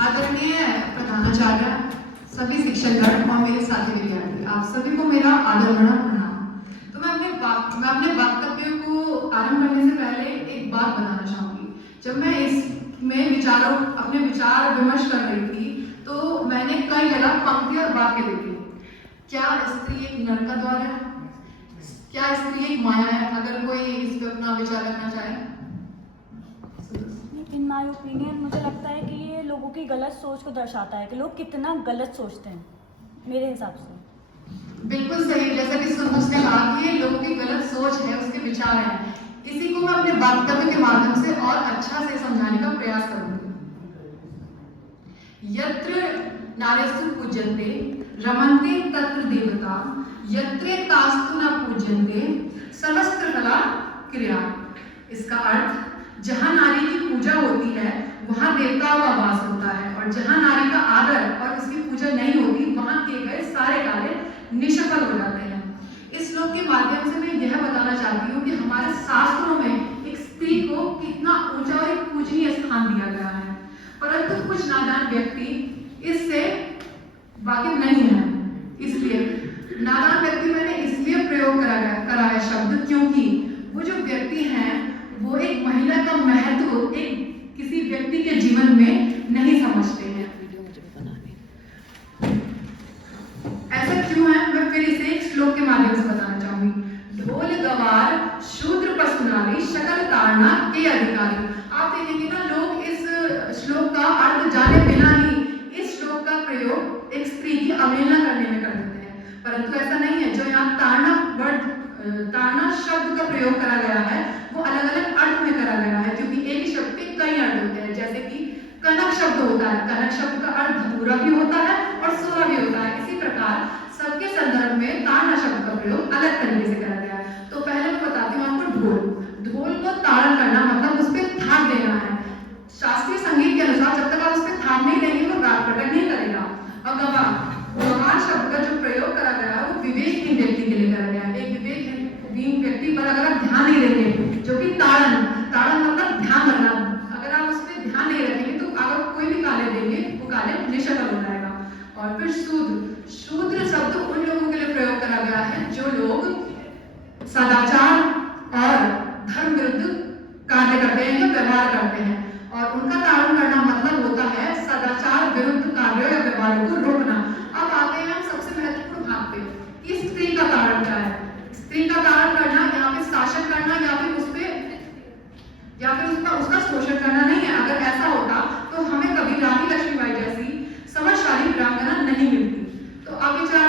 आदरणीय प्रधानाचार्य, सभी शिक्षकगण और मेरे साथी विद्यार्थी, आप सभी को मेरा आदर भरा प्रणाम। तो मैं अपने वक्तव्य को आरंभ करने से पहले एक बात बताना चाहूंगी। जब मैं अपने विचार विमर्श कर रही थी तो मैंने कई जगह पंक्ति और वाक्य देखे। क्या स्त्री एक नर का द्वार है? क्या स्त्री एक माया है? अगर कोई इस पर अपना विचार रखना चाहे। इन माय ओपिनियन मुझे लगता है कि ये लोगों की गलत सोच को दर्शाता है कि लोग कितना गलत सोचते हैं मेरे हिसाब से। बिल्कुल सही, जैसा कि उसने कहा कि ये लोगों की गलत सोच है, उसके विचार हैं। इसी को मैं अपने वक्तव्य के माध्यम से और अच्छा से समझाने का प्रयास करूंगी। यत्र नार्यस्तु पूज्यन्ते रमन्ते तत्र देवता, यत्रे तास्तु न पूज्यन्ते सर्वस्त्र कला क्रिया। इसका अर्थ, जहां नारी की पूजा होती है वहां देवताओं का वास होता है, और जहां नारी का आदर और उसकी पूजा नहीं होती वहां किए गए सारे कार्य निष्फल हो जाते हैं। इस श्लोक के माध्यम से मैं यह बताना चाहती हूँ कि हमारे शास्त्रों में एक स्त्री को कितना ऊंचा और एक पूजनीय स्थान दिया गया है, परंतु कुछ नादान व्यक्ति इससे वाकिफ नहीं है। इसलिए नादान व्यक्ति मैंने इसलिए प्रयोग करा है शब्द, क्योंकि वो जो व्यक्ति हैं वो एक महिला का महत्व एक किसी व्यक्ति के जीवन में नहीं समझते हैं। ऐसा क्यों है, मैं फिर इसे एक श्लोक के माध्यम से बताना चाहूंगी। ढोल गवार शूद्र पशु नारी शकल ताड़ना के अधिकारी। आप देखेंगे ना, लोग इस श्लोक का अर्थ जाने बिना ही इस श्लोक का प्रयोग एक स्त्री की अवहेलना करने में कर देते हैं, परंतु ऐसा नहीं है। जो यहाँ ताड़ना शब्द का प्रयोग करा गया है वो अलग अलग अर्थ में करा गया है, क्योंकि एक ही शब्द के कई अर्थ होते हैं। जैसे कि कनक शब्द होता है, कनक शब्द का अर्थ धतूरा भी होता है और सोना भी होता है। इसी प्रकार सबके संदर्भ में ताड़ना शब्द का प्रयोग अलग तरीके से करा गया है। तो पहले मैं बताती हूँ आपको ढोल को ताड़न करना मतलब उस पर थाप देना है। शास्त्रीय संगीत के अनुसार जब तक आप उस पर थाप नहीं देंगे वो राग प्रकट नहीं करेगा। और गवार शब्द का जो प्रयोग करा गया है वो विवेकहीन व्यक्ति के लिए करा गया है। एक विवेकहीन व्यक्ति पर अगर आप ध्यान नहीं देंगे, जो कि ताड़न मतलब ध्यान रखना, अगर आप उस पर ध्यान नहीं रखेंगे तो अगर कोई भी कार्य देंगे वो कार्य निष्फल हो जाएगा। और फिर शूद्र शब्द उन लोगों के लिए प्रयोग करा गया है जो लोग सदाचार और धर्म विरुद्ध कार्य करते हैं या व्यवहार करते हैं, और उनका ताड़न करना मतलब होता है सदाचार विरुद्ध कार्यों या व्यवहारों को रोकना। अब आते हैं हम सबसे महत्वपूर्ण भाग पे कि स्त्री का ताड़न क्या है। स्त्री का ताड़न करना यहाँ पे शासन करना या फिर उसका शोषण करना नहीं है। अगर ऐसा होता तो हमें कभी रानी लक्ष्मीबाई जैसी समझशाली वीरांगना नहीं मिलती। तो अब विचार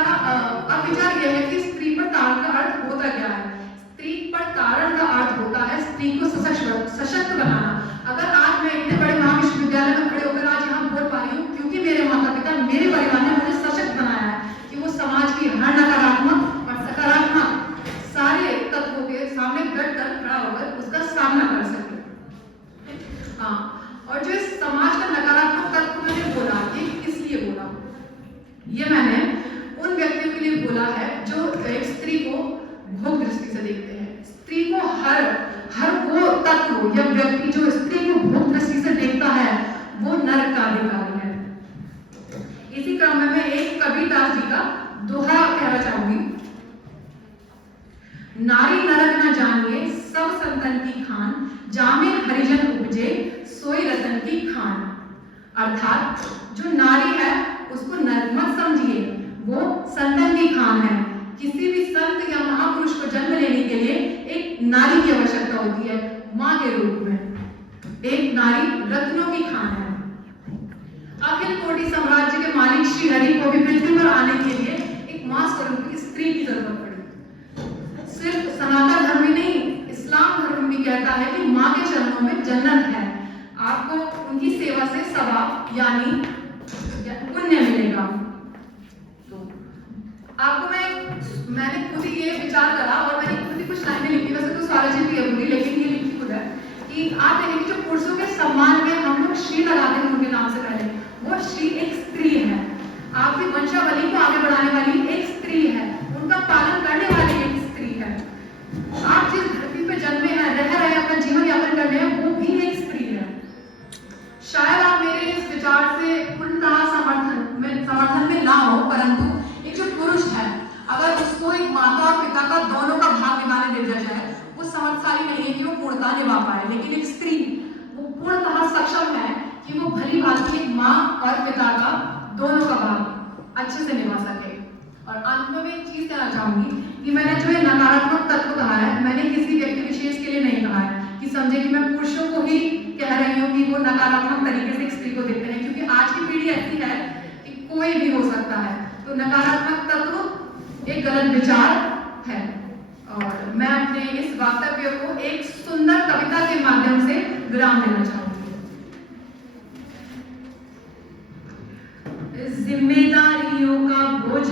यह है कि स्त्री पर ताड़न का अर्थ होता क्या है। स्त्री पर ताड़न का अर्थ होता है स्त्री को सशक्त बनाना। अगर आज मैं इतने बड़े महाविश्वविद्यालय में खड़े होकर आज यहाँ बोल पा रही हूँ क्योंकि मेरे माता पिता मेरे परिवार ने मुझे सशक्त बनाया है कि वो समाज की हर नकारात्मक और सकारात्मक सारे तत्वों के सामने डट कर खड़ा होकर उसका सामना कर सके। हाँ, और जो इस समाज का नकारात्मक तत्व मैंने बोला, ये किस लिए बोला, ये मैंने उन व्यक्तियों के लिए बोला है जो एक स्त्री को भोग दृष्टि से देखते हैं। स्त्री को हर वो तत्व या व्यक्ति जो स्त्री को भोग दृष्टि से देखता है वो नरक का अधिकारी है। इसी क्रम में मैं एक कबीरदास जी का दोहा कहना चाहूंगी। नारी नरक न जानिए सब संतन की खान, जामे हरिजन उपजे सोई रतन की खान। अर्थात जो नारी है उसको नरक मत समझिए, वो संतन की खान है। किसी भी संत या महापुरुष को जन्म लेने के लिए एक नारी की आवश्यकता होती है, मां के रूप में। एक नारी रत्नों की खान है। अखिल कोटि साम्राज्य के मालिक श्री हरि को भी पृथ्वी पर आने के लिए एक मां स्वरूप की स्त्री की जरूरत पड़ी। सिर्फ सनातन धर्म ही नहीं, इस्लाम धर्म भी कहता है कि मां के चरणों में जन्नत है। आपको उनकी सेवा से सवाब यानी पुण्य मिलेगा। तो आपको मैंने खुद ही ये विचार करा और मैंने खुद ही कुछ लाइनें लिखी। वैसे तो स्वाराजी भी है पूरी, लेकिन ये लिखी खुद है कि आप देखेंगे जो पुरुषों के सम्मान में हम लोग श्री लगाते हैं उनके नाम से पहले, वो श्री एक स्त्री है। आपकी वंशावली को आगे बढ़ाने वाली एक स्त्री है, उनका पालन करने वाली एक स्त्री है। आप जिस धरती पे जन्मे हैं, रह रहे हैं, अपना जीवन यापन कर रहे हैं, वो भी एक स्त्री है। शायद आप मेरे इस विचार से हो, परंतु एक जो पुरुष है अगर उसको एक माता और पिता का दोनों का भाग निभाने दे दिया जाए, वो समझदारी नहीं है कि वो पूर्णता निभा पाए। लेकिन एक स्त्री वो पूर्णतः सक्षम है कि वो भली भांति एक माँ और पिता का दोनों का भाग अच्छे से निभा सके। और अंत में मैं एक चीज कहना चाहूंगी कि मैंने जो ये नकारात्मक तत्व कहा है, मैंने किसी व्यक्ति विशेष के लिए नहीं कहा है कि समझे कि मैं पुरुषों को ही कह रही हूँ कि वो नकारात्मक तरीके से एक स्त्री को देखते हैं, क्योंकि आज की पीढ़ी ऐसी है कि कोई भी हो सकता है। तो नकारात्मक तत्व एक गलत विचार है। और मैं अपने इस वक्तव्य को एक सुंदर कविता के माध्यम से विराम देना चाहूंगी। जिम्मेदारियों का बोझ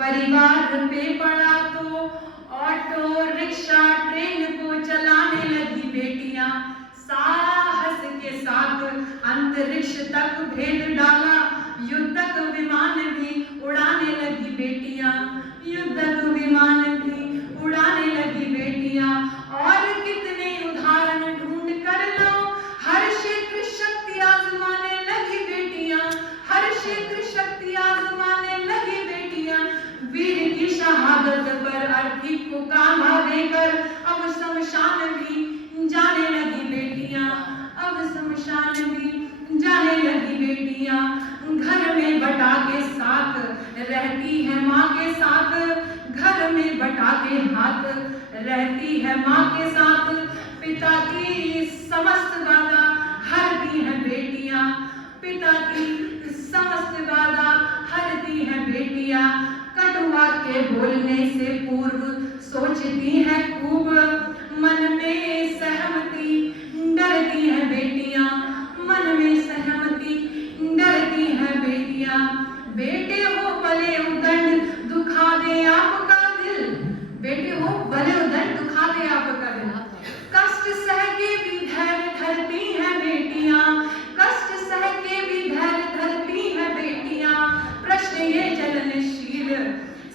परिवार पे पड़ा तो ऑटो रिक्शा ट्रेन को चलाने लगी बेटियां, साहस के साथ अंतरिक्ष तक भेद डाला, युद्धक विमान भी उड़ाने लगी बेटियां, युद्धक विमान भी उड़ाने लगी बेटियां। और कितने उदाहरण ढूंढ कर लो, हर क्षेत्र शक्ति आजमाने लगी बेटियां, हर क्षेत्र शक्ति आजमाने लगी बेटियां। वीर की शहादत पर अर्थी को कांधा देकर अब शमशान भी जाने लगी बेटियां, अब शमशान भी जाने लगी बेटियां। घर में बटा के साथ रहती है माँ के साथ, घर में बटा के हाथ रहती है माँ के साथ। पिता की समस्त गादा हरती है बेटियां, पिता की समस्त गादा हरती है बेटियां। कटुआ के बोलने से पूर्व सोचती है खूब, मन में सहमति डरती है बेटियां, मन में सहमति डरती है बेटियां। बेटे हो भले उदंड दुखा दे आपका दिल, बेटे हो भले उदंड दुखा दे आपका दिल। कष्ट सह के भी धैर्य धरती है बेटियां, कष्ट सह के भी धैर्य धरती है बेटियां। प्रश्न ये जलनशील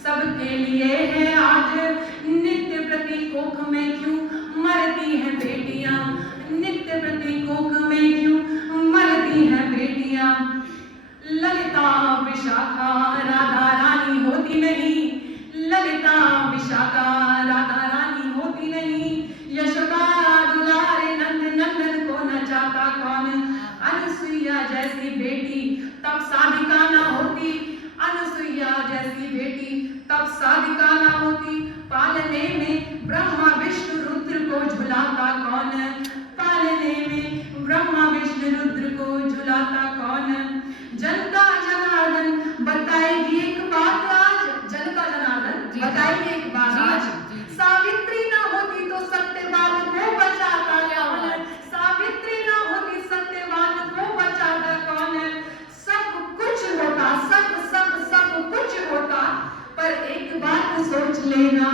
सबके लिए है आज, नित्य प्रतीकोख में क्यों मरती है बेटियां, नित्य प्रतीकोख में क्यों मरती है बेटियां। ललिता विशाखा राधा रानी होती नहीं, ललिता विशाखा राधा रानी होती नहीं। यशोदा दुलारे नंद नंदन को न चाहता कौन, अनुसुईया जैसी बेटी तब साधिका ना होती, अनुसुईया जैसी बेटी तब साधिका ना होती। पालने में ब्रह्मा विष्णु रुद्र को झुलाता कौन, पालने में ब्रह्मा विष्णु रुद्र को झुलाता कौन। जनता जनार्दन बताएगी एक बात आज, जनता जनार्दन बताएगी एक बात आज। सावित्री ना होती तो सत्यवान को बचाता कौन, सावित्री ना होती सत्यवान को बचाता कौन। सब कुछ होता, सब सब सब कुछ होता, पर एक बात सोच लेना,